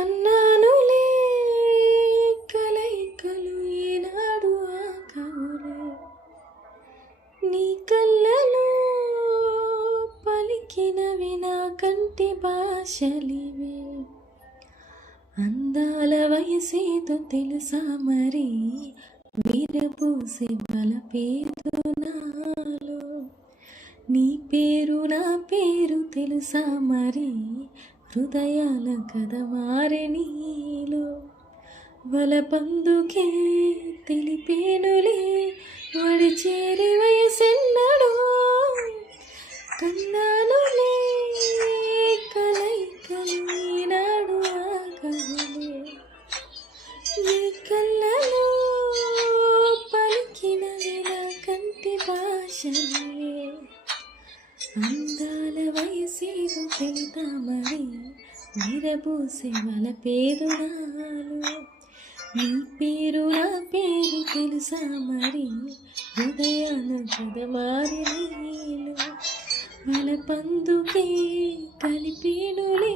కన్నానులే కలయికలు ఈనాడు ఆకవులే నీ కళ్ళలో పలికినవి నా కంటి భాషలివే. అందాల వయసేదో తెలుసా మరి? వీరపోసే పేరు నాలో. నీ పేరు నా పేరు తెలుసా మరి? హృదయాల కథ మారే నీలో వలపందుకే తెలిపేనులే వడి చేరి వయసెన్నడో కన్నానులే కలైకలు ఈనాడు ఆగవులే నీ కళ్ళలో పలికిన కంటి భాషలే. అందాల వయసేదో మన మరి విరబూసే పేరునాలు నీ పేరు నా పేరు తెలుసా మరి? హృదయాన చదమారి నీలు. మన పందుకే కలిపేనులే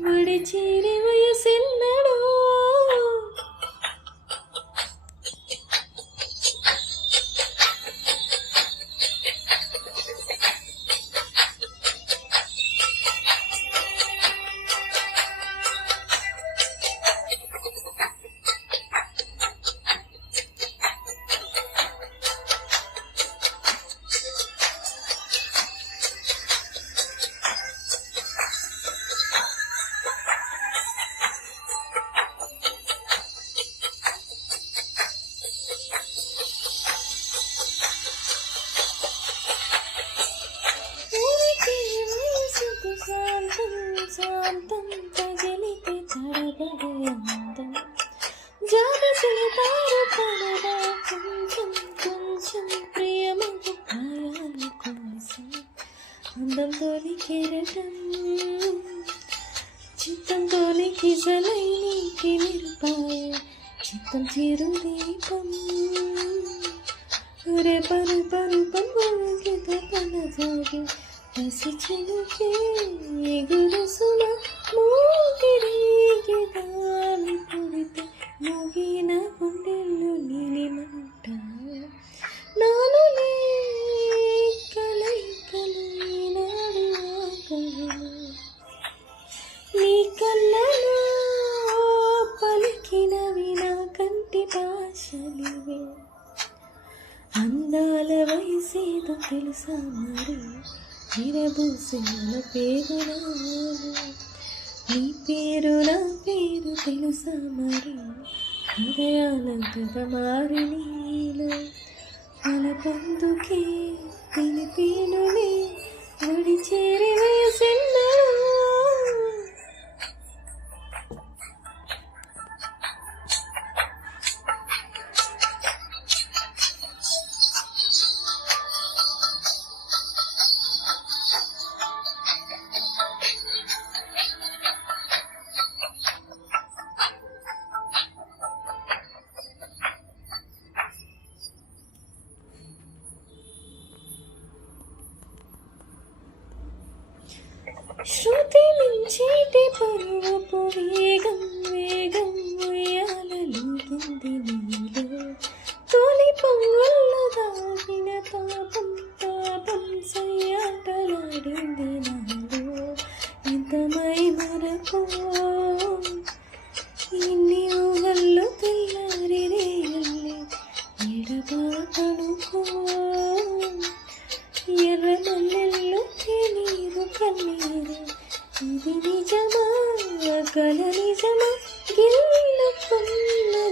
వడి చేరి వయసెన్నడో. శాంతం శాంతం తగిలితే తడబడే అందం. జాబితులు తారు పడదా కొంచెం కొంచెం ప్రియమగు గాయాల కోసం అందం తోలి కెరటం చిత్తం తోలి కిసలై నీకి నిరుపాయ చిత్తం చిరు దీపం రే పరు పరు పరుకి పన జాగి పసి చిలుకే ఎగురు సుమ మూగిరికి పుడితే ముగిన గుండెల్లో నీలిమంట నాలులే కలయికలు నీ కళ్ళలో పలికినవి నా కంటి భాషలివే అందాల వయసేదో తెలుసా మరి విరబూసిన పేరు నాలు నీ పేరు నా పేరు తెలుసా మరి? హృదయాల మారి నీలో. అల పందుకే తెలిపేనులే వడి శృతి మించేటి పరువపు ఇది ఇది నిజమా? కల నిజమా? గిల్లుకున్న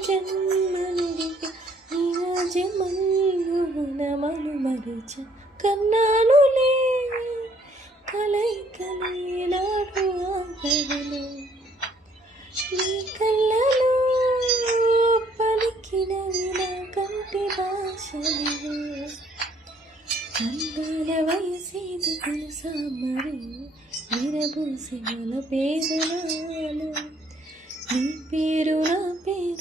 జన్మనిడిగా నిజమల్లు నమలు మరిచ కన్నానులే కలైకలేనాడు ఆగదులే నీ కళ్ళలో పలికినవి నా కంటి భాషలివే అందాల వయసేదు తెలుసా మరి. విరబూసి మన పేదనాలు. నీ పేరు నా పేరు